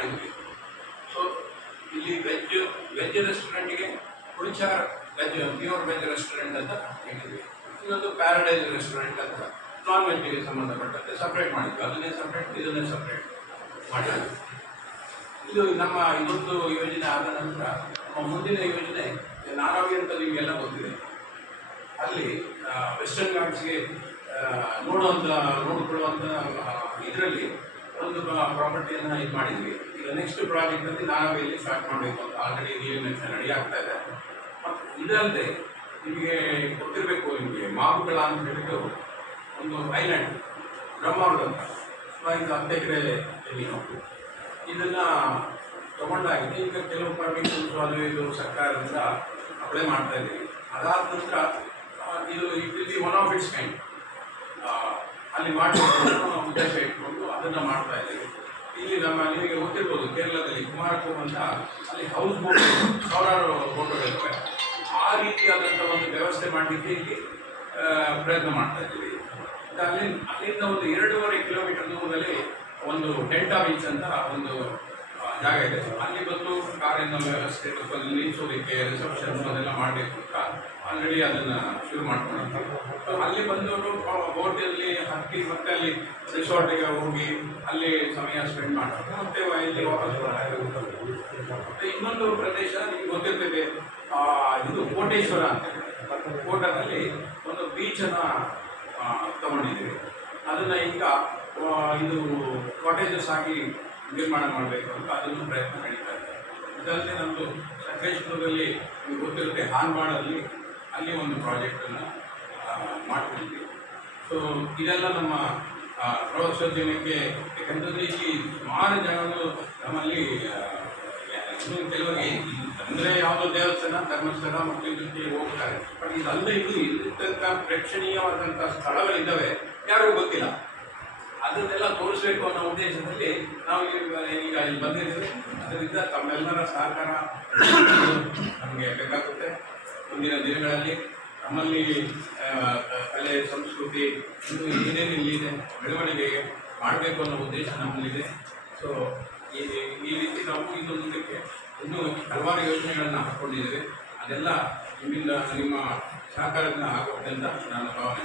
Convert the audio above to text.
ಮಾಡಿದ್ವಿ. ಸೊ ಇಲ್ಲಿ veg veg ರೆಸ್ಟೋರೆಂಟ್ಗೆ Hulichar veg pure veg restaurant ಅಂತ ಹೇಳಿದ್ವಿ. ಇನ್ನೊಂದು ಪ್ಯಾರಡೈಸ್ ರೆಸ್ಟೋರೆಂಟ್ ಅಂತ ನಾನ್ ವೆಜ್ಗೆ ಸಂಬಂಧಪಟ್ಟಂತೆ ಸಪ್ರೇಟ್ ಮಾಡಿದ್ವಿ. ಅದನ್ನೇ ಸಪ್ರೇಟ್ ಇದನ್ನೇ ಸಪ್ರೇಟ್ ಮಾಡಿದ್ವಿ. ಇದು ನಮ್ಮ ಇದೊಂದು ಯೋಜನೆ ಆದ ನಂತರ, ನಮ್ಮ ಮುಂದಿನ ಯೋಜನೆ ನಾರಾವಿ ಅಂತ ನಿಮಗೆಲ್ಲ ಗೊತ್ತಿದೆ. ಅಲ್ಲಿ ವೆಸ್ಟರ್ನ್ ಘಾಟ್ಸ್ಗೆ ನೋಡುವಂಥ ನೋಡಿಕೊಳ್ಳುವಂಥ ಇದರಲ್ಲಿ ಒಂದು ಪ್ರಾಪರ್ಟಿಯನ್ನು ಇದು ಮಾಡಿದ್ವಿ. ಈಗ ನೆಕ್ಸ್ಟ್ ಪ್ರಾಜೆಕ್ಟಲ್ಲಿ ಇಲ್ಲಿ ಸ್ಟಾರ್ಟ್ ಮಾಡಬೇಕು ಅಂತ. ಆಲ್ರೆಡಿ ರಿಯಲ್ಮೆನ್ಷನ್ ರೆಡಿ ಆಗ್ತಾ ಇದೆ. ಮತ್ತು ಇದಲ್ಲದೆ ನಿಮಗೆ ಗೊತ್ತಿರಬೇಕು ನಿಮಗೆ ಮಾವುಗಳ ಅಂತ ಹೇಳಿದ್ದು ಒಂದು ಐಲ್ಯಾಂಡ್ ಬ್ರಹ್ಮಾವರದ ಅಂತ. ಸುಮಾರು ಹತ್ತು ಎಕರೆ ಜಮೀನು. ಇದನ್ನು ತಗೊಂಡಾಗಿದೆ. ಈಗ ಕೆಲವು ಪರ್ಮಿಷನ್ಸ್ ಅದು ಇದು ಸರ್ಕಾರದಿಂದ ಅಪ್ಲೈ ಮಾಡ್ತಾ ಇದ್ದೀವಿ. ಅದಾದ ನಂತರ ಇದು it be one of its kind ಅಲ್ಲಿ ಮಾಡಿ ಉದ್ದೇಶ ಇಟ್ಕೊಂಡು ಅದನ್ನು ಮಾಡ್ತಾ ಇದ್ದೀವಿ. ಇಲ್ಲಿ ನಮ್ಮ ನಿಮಗೆ ಗೊತ್ತಿರ್ಬೋದು ಕೇರಳದಲ್ಲಿ ಕುಮಾರಕೋಮ್ ಅಂತ ಅಲ್ಲಿ ಹೌಸ್ ಬೋಟ್ ಸಾವಿರಾರು ಬೋಟುಗಳಿರ್ತವೆ ಆ ರೀತಿಯಾದಂಥ ಒಂದು ವ್ಯವಸ್ಥೆ ಮಾಡಲಿಕ್ಕೆ ಇಲ್ಲಿ ಪ್ರಯತ್ನ ಮಾಡ್ತಾ ಇದ್ದೀವಿ. ಅಲ್ಲಿ, ಅಲ್ಲಿಂದ ಒಂದು ಎರಡೂವರೆ ಕಿಲೋಮೀಟರ್ ದೂರದಲ್ಲಿ ಒಂದು ಡೆಲ್ಟಾ ಬೀಚ್ ಅಂತ ಒಂದು ಜಾಗ ಇದೆ. ಅಲ್ಲಿ ಬಂದು ಕಾರಿನ ವ್ಯವಸ್ಥೆ ಮತ್ತು ಅಲ್ಲಿ ನಿಲ್ಲಿಸೋದಕ್ಕೆ ರಿಸೆಪ್ಷನ್ ಅದೆಲ್ಲ ಮಾಡಬೇಕು ಅಂತ ಆಲ್ರೆಡಿ ಅದನ್ನು ಶುರು ಮಾಡ್ಕೊಂಡಿದ್ವಿ ಸೊ ಅಲ್ಲಿ ಬಂದವರು ಬೋಟಲ್ಲಿ ಮತ್ತೆ ಅಲ್ಲಿ ರಿಸಾರ್ಟಿಗೆ ಹೋಗಿ ಅಲ್ಲಿ ಸಮಯ ಸ್ಪೆಂಡ್ ಮಾಡೋದು. ಮತ್ತೆ ಇಲ್ಲಿ ವಾಪಸ್. ಮತ್ತೆ ಇನ್ನೊಂದು ಪ್ರದೇಶ ನಿಮ್ಗೆ ಗೊತ್ತಿರ್ತದೆ ಆ, ಇದು ಕೋಟೇಶ್ವರ ಅಂತ. ಕೋಟದಲ್ಲಿ ಒಂದು ಬೀಚನ್ನು ತಗೊಂಡಿದ್ದೀವಿ. ಅದನ್ನು ಈಗ ಇದು ಕಾಟೇಜಸ್ ಆಗಿ ನಿರ್ಮಾಣ ಮಾಡಬೇಕು ಅಂತ ಅದನ್ನು ಪ್ರಯತ್ನ ನಡೀತಾ ಇದೆ. ಇದಲ್ಲದೆ ನಮ್ಮದು ಸಕಲೇಶ್ಪುರದಲ್ಲಿ ಗೊತ್ತಿರುತ್ತೆ ಹಾನ್ವಾಡಲ್ಲಿ ಅಲ್ಲಿ ಒಂದು ಪ್ರಾಜೆಕ್ಟನ್ನು ಮಾಡ್ಕೊಂಡಿದ್ವಿ ಸೊ ಇದೆಲ್ಲ ನಮ್ಮ ಪ್ರವಾಸೋದ್ಯಮಕ್ಕೆ ಯಾಕಂತಂದರೆ ಇಲ್ಲಿ ಸುಮಾರು ಜನರು ನಮ್ಮಲ್ಲಿ ಇನ್ನೂ ಕೆಲವರಿಗೆ ಅಂದರೆ ಯಾವುದೋ ದೇವಸ್ಥಾನ, ಧರ್ಮಸ್ಥಳ ಮತ್ತು ಇದಕ್ಕೆ ಹೋಗ್ತಾರೆ. ಬಟ್ ಇದಲ್ಲದೆ ಇದು ಇದ್ದಂಥ ಪ್ರೇಕ್ಷಣೀಯವಾದಂಥ ಸ್ಥಳಗಳಿದ್ದಾವೆ. ಯಾರಿಗೂ ಗೊತ್ತಿಲ್ಲ. ಅದನ್ನೆಲ್ಲ ತೋರಿಸ್ಬೇಕು ಅನ್ನೋ ಉದ್ದೇಶದಲ್ಲಿ ನಾವು ಈಗ ಈಗ ಇಲ್ಲಿ ಬಂದಿದ್ದೇವೆ. ಅದರಿಂದ ತಮ್ಮೆಲ್ಲರ ಸಹಕಾರ ನಮಗೆ ಬೇಕಾಗುತ್ತೆ. ಮುಂದಿನ ದಿನಗಳಲ್ಲಿ ನಮ್ಮಲ್ಲಿ ಕಲೆ, ಸಂಸ್ಕೃತಿ ಇನ್ನು ಏನೇನು ಇಲ್ಲಿದೆ ಬೆಳವಣಿಗೆ ಮಾಡಬೇಕು ಅನ್ನೋ ಉದ್ದೇಶ ನಮ್ಮಲ್ಲಿದೆ. ಸೊ ಈ ಈ ರೀತಿ ನಾವು ಇನ್ನು ಮುಂದಕ್ಕೆ ಇನ್ನೂ ಹಲವಾರು ಯೋಜನೆಗಳನ್ನು ಹಾಕ್ಕೊಂಡಿದ್ದೇವೆ ಅದೆಲ್ಲ ನಿಮ್ಮಿಂದ ನಿಮ್ಮ ಸಹಕಾರದಿಂದ ಆಗುತ್ತೆ ಅಂತ ನಾನು ಭಾವನೆ.